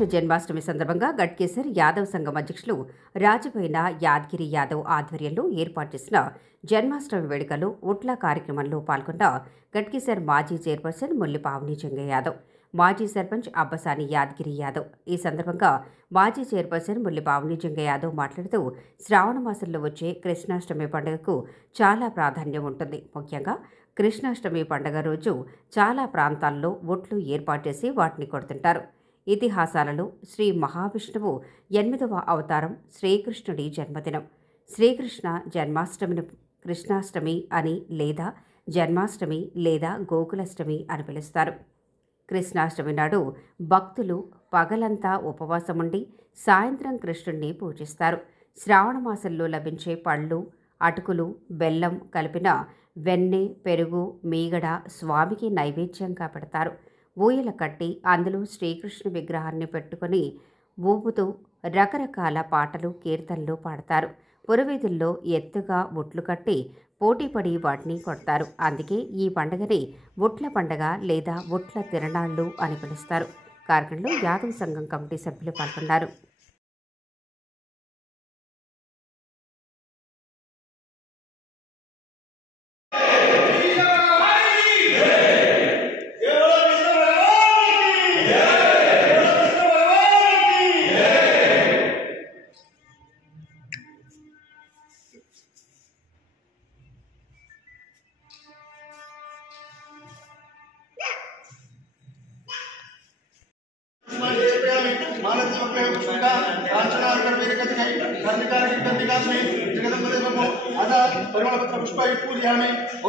శ్రీకృష్ణ జన్మాష్టమి సందర్భంగా గట్కేసర్ యాదవ్ సంఘం అధ్యక్షులు రాజబోయిన యాద్గిరి యాదవ్ ఆధ్వర్యంలో ఏర్పాటు చేసిన జన్మాష్టమి వేడుకలు ఉట్ల కార్యక్రమంలో పాల్గొన్న గట్కేసర్ మాజీ చైర్పర్సన్ ముల్లి పావని చెంగ యాదవ్, మాజీ సర్పంచ్ అబ్బసాని యాద్గిరి యాదవ్. ఈ సందర్భంగా మాజీ చైర్పర్సన్ ముల్లి పావని చెంగ యాదవ్ మాట్లాడుతూ శ్రావణ మాసంలో వచ్చే కృష్ణాష్టమి పండుగకు చాలా ప్రాధాన్యం ఉంటుంది. ముఖ్యంగా కృష్ణాష్టమి పండుగ రోజు చాలా ప్రాంతాల్లో ఒట్లు ఏర్పాటు చేసి వాటిని కొడుతుంటారు. ఇతిహాసాలలో శ్రీ మహావిష్ణువు 8వ అవతారం శ్రీకృష్ణుడి జన్మదినం. శ్రీకృష్ణ జన్మాష్టమిని కృష్ణాష్టమి అని లేదా జన్మాష్టమి లేదా గోకులాష్టమి అని పిలుస్తారు. కృష్ణాష్టమి నాడు భక్తులు పగలంతా ఉపవాసముండి సాయంత్రం కృష్ణుడిని పూజిస్తారు. శ్రావణ మాసంలో లభించే పళ్ళు, అటుకులు, బెల్లం కలిపిన వెన్నె, పెరుగు, మీగడ స్వామికి నైవేద్యంగా పెడతారు. ఊయల కట్టి అందులో శ్రీకృష్ణ విగ్రహాన్ని పెట్టుకొని ఊపుతూ రకరకాల పాటలు, కీర్తనలు పాడతారు. పురవీధుల్లో ఎత్తుగా ఒట్లు కట్టి పోటీపడి వాటిని కొడతారు. అందుకే ఈ పండుగని ఒట్ల పండగ లేదా ఒట్ల తిరణాళ్ళు అని పిలుస్తారు. కార్యక్రమంలో యాదవ్ సంఘం కమిటీ సభ్యులు పాల్గొన్నారు.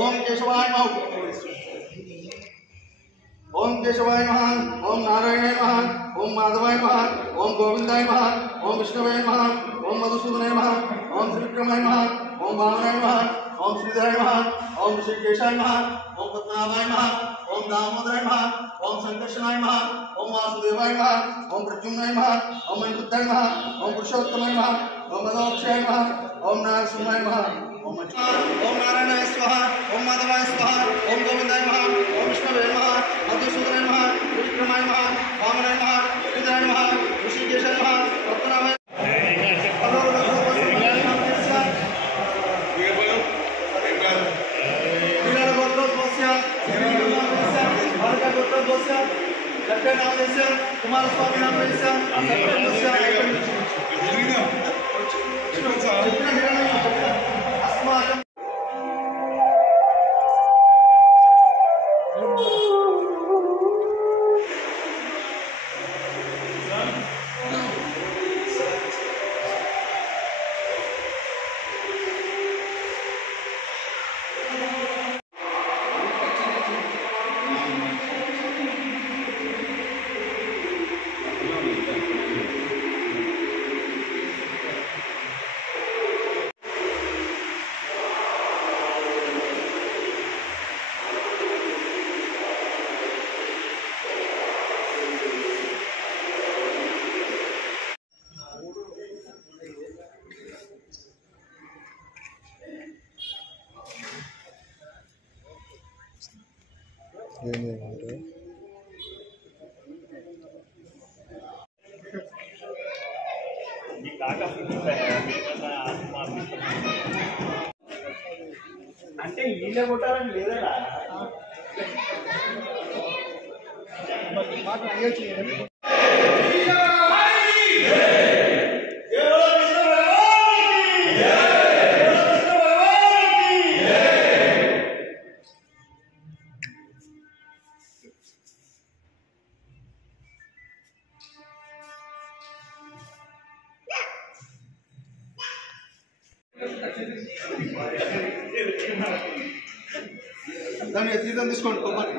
ओम केशवाय नमः, ओम केशवाय नमः, ओम नारायणाय नमः, ओम माधवाय नमः, ओम गोविंदाय नमः, ओम विष्णुवे नमः, ओम मधुसूदनाय नमः, ओम त्रिविक्रमाय नमः, ओम वामनाय नमः, ओम श्रीधराय नमः, ओम ऋषिकेशाय नमः, ओम पद्मनाभाय नमः, ओम दामोदराय नमः, ओम संकर्षणाय नमः, ओम वासुदेवाय नमः, ओम प्रद्युम्नाय नमः, ओम अनिरुद्धाय नमः, ओम पुरुषोत्तमाय नमः, ओम मदोक्षाय नमः, ओम नारसिंहाय नमः, ओम नारायणाय स्वाहा, ओम माधवाय स्वाहा, ओम गोविंदाय नमः, ओम विष्णुवे नमः, मधुसूदनाय नमः, त्रिविक्रमाय नमः, वामनाय नमः, श्रीधराय नमः, ऋषिकेशाय नमः, पद्मनाभाय कुमारस्वामी नाम అంటే ఈయన కొట్టాలని లేదరా దాన్ని తీర్థం తీసుకోండి కొబ్బరి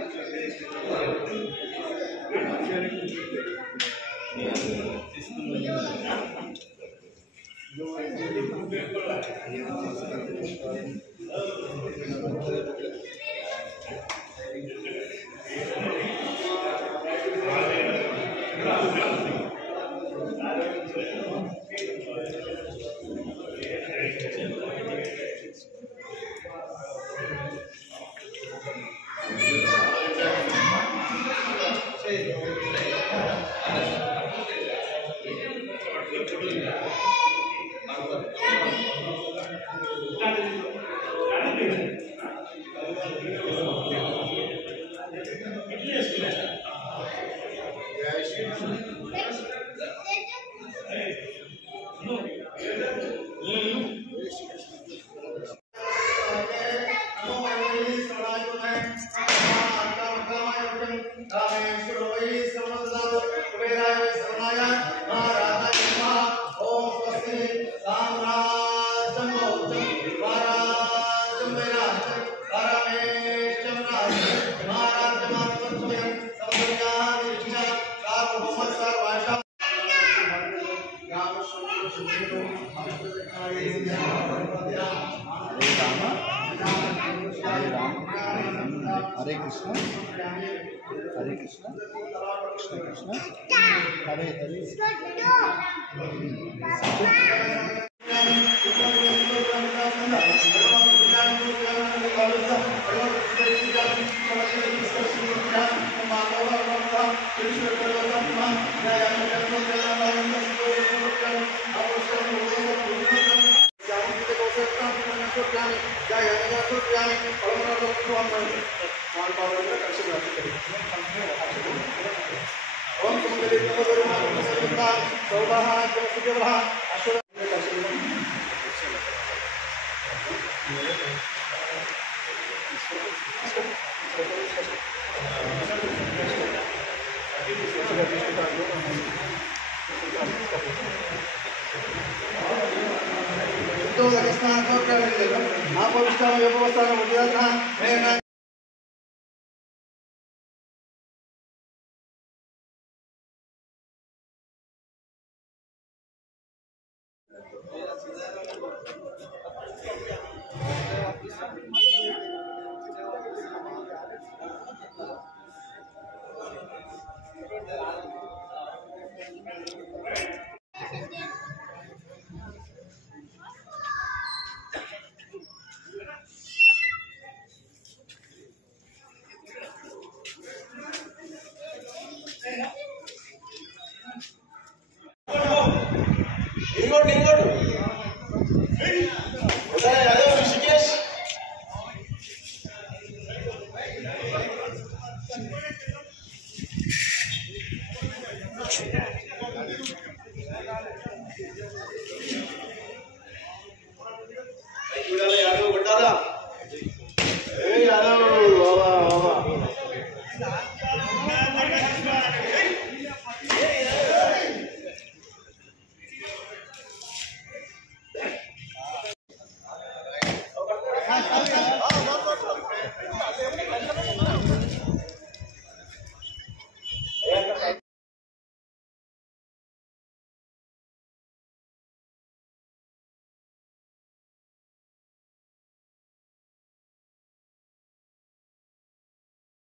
हरे कृष्ण हरे कृष्ण कृष्ण कृष्ण हरे हरे ఇంకోటి